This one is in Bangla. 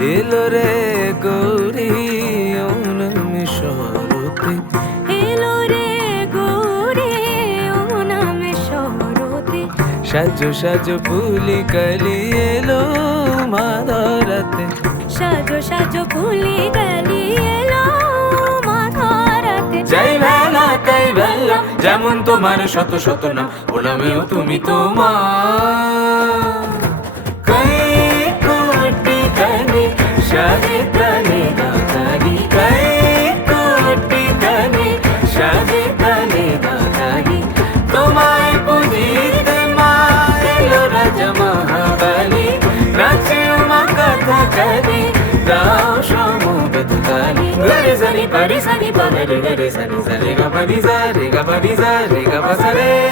এলো রে গৌরী অনমে শরতে। এলো রে গোরে ও নামে শরতে। সাজো সাজো পুলি কালি এলো মাধরাতে। সাজো সাজো ফুলে গলি এলো মাথারাতে যাই বেলা তাই বেলা যেমন তোমার শত শত নাম ওলামেও তুমি তোমার। কই কোটি কানে সাজে তানে দাতারি তোমায় পুজিতে মারেলো রাজা মহাবালি নাচে মা কথা করি দাও সমবেত কালি গরে সানি পারি সানি পারে গরে সানি সারে গা পারি রে গা পারি রে গা পা সা রে